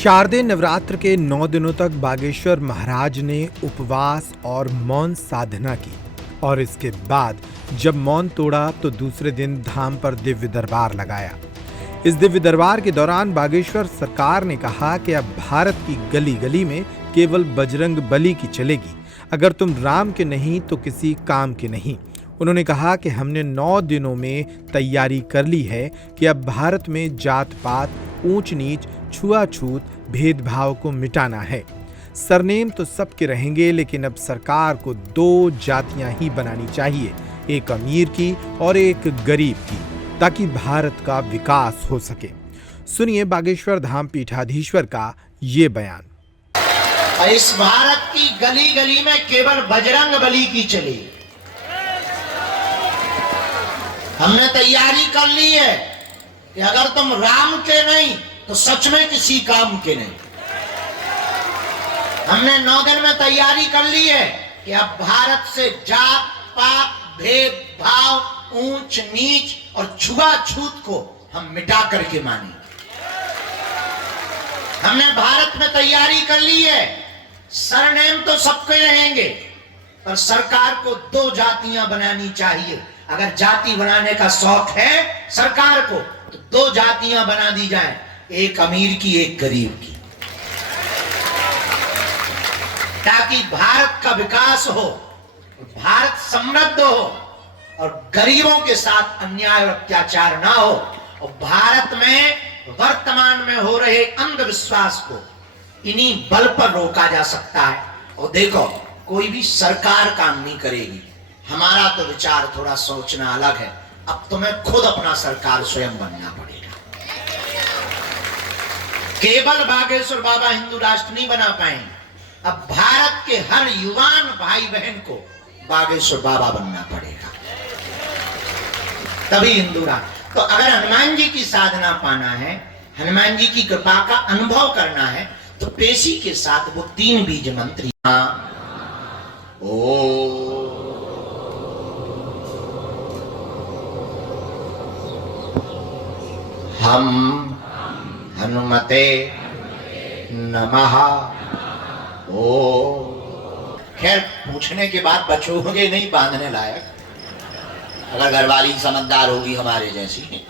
शारदीय नवरात्र के 9 दिनों तक बागेश्वर महाराज ने उपवास और मौन साधना की और इसके बाद जब मौन तोड़ा तो दूसरे दिन धाम पर दिव्य दरबार लगाया। इस दिव्य दरबार के दौरान बागेश्वर सरकार ने कहा कि अब भारत की गली गली में केवल बजरंग बली की चलेगी। अगर तुम राम के नहीं तो किसी काम के नहीं। उन्होंने कहा कि हमने 9 दिनों में तैयारी कर ली है कि अब भारत में जात पात, ऊंच नीच, छुआछूत, भेदभाव को मिटाना है। सरनेम तो सबके रहेंगे, लेकिन अब सरकार को 2 जातियां ही बनानी चाहिए, एक अमीर की और एक गरीब की, ताकि भारत का विकास हो सके। सुनिए बागेश्वर धाम पीठाधीश्वर का ये बयान। इस भारत की गली गली में केवल बजरंग बली की चली। हमने तैयारी कर ली है कि अगर तुम राम के नहीं तो सच में किसी काम के नहीं। हमने 9 दिन में तैयारी कर ली है कि अब भारत से जात पात, भेदभाव, ऊंच नीच और छुआछूत को हम मिटा करके मानेंगे। हमने भारत में तैयारी कर ली है, सरनेम तो सबके रहेंगे, पर सरकार को 2 जातियां बनानी चाहिए। अगर जाति बनाने का शौक है सरकार को तो 2 जातियां बना दी जाएं, एक अमीर की, एक गरीब की, ताकि भारत का विकास हो, भारत समृद्ध हो और गरीबों के साथ अन्याय और अत्याचार ना हो और भारत में वर्तमान में हो रहे अंधविश्वास को इन्हीं बल पर रोका जा सकता है। और देखो, कोई भी सरकार काम नहीं करेगी। हमारा तो विचार थोड़ा सोचना अलग है। अब तुम्हें खुद अपना सरकार स्वयं बनना पड़ेगा। केवल बागेश्वर बाबा हिंदू राष्ट्र नहीं बना पाएंगे। अब भारत के हर युवान भाई बहन को बागेश्वर बाबा बनना पड़ेगा, तभी हिंदू राष्ट्र। तो अगर हनुमान जी की साधना पाना है, हनुमान जी की कृपा का अनुभव करना है, तो पेशी के साथ वो 3 बीज मंत्र ओ हम हनुमते नमः। ओ खैर, पूछने के बाद बचोगे नहीं बांधने लायक, अगर घरवाली समझदार होगी हमारे जैसी,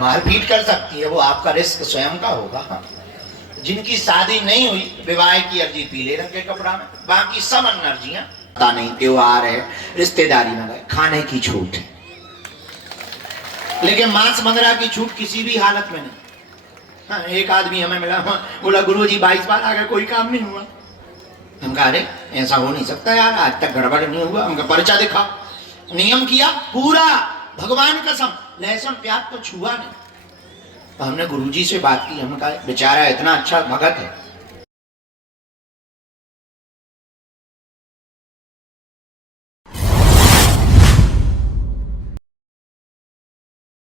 मारपीट कर सकती है, वो आपका रिस्क स्वयं का होगा। जिनकी शादी नहीं हुई, विवाह की अर्जी पीले रंग के कपड़ा में, बाकी सब अर्जियां पता नहीं, त्योहार है, रिश्तेदारी में गए, खाने की छूट है, लेकिन मांस मंगरा की छूट किसी भी हालत में नहीं। हाँ, एक आदमी हमें मिला, बोला गुरुजी 22 बार आ गए, कोई काम नहीं हुआ। हम कहा अरे ऐसा हो नहीं सकता यार, आज तक गड़बड़ नहीं हुआ। हमका पर्चा दिखा, नियम किया पूरा, भगवान कसम लहसुन प्याज तो छुआ नहीं। तो हमने गुरुजी से बात की, हमने कहा बेचारा इतना अच्छा भगत है,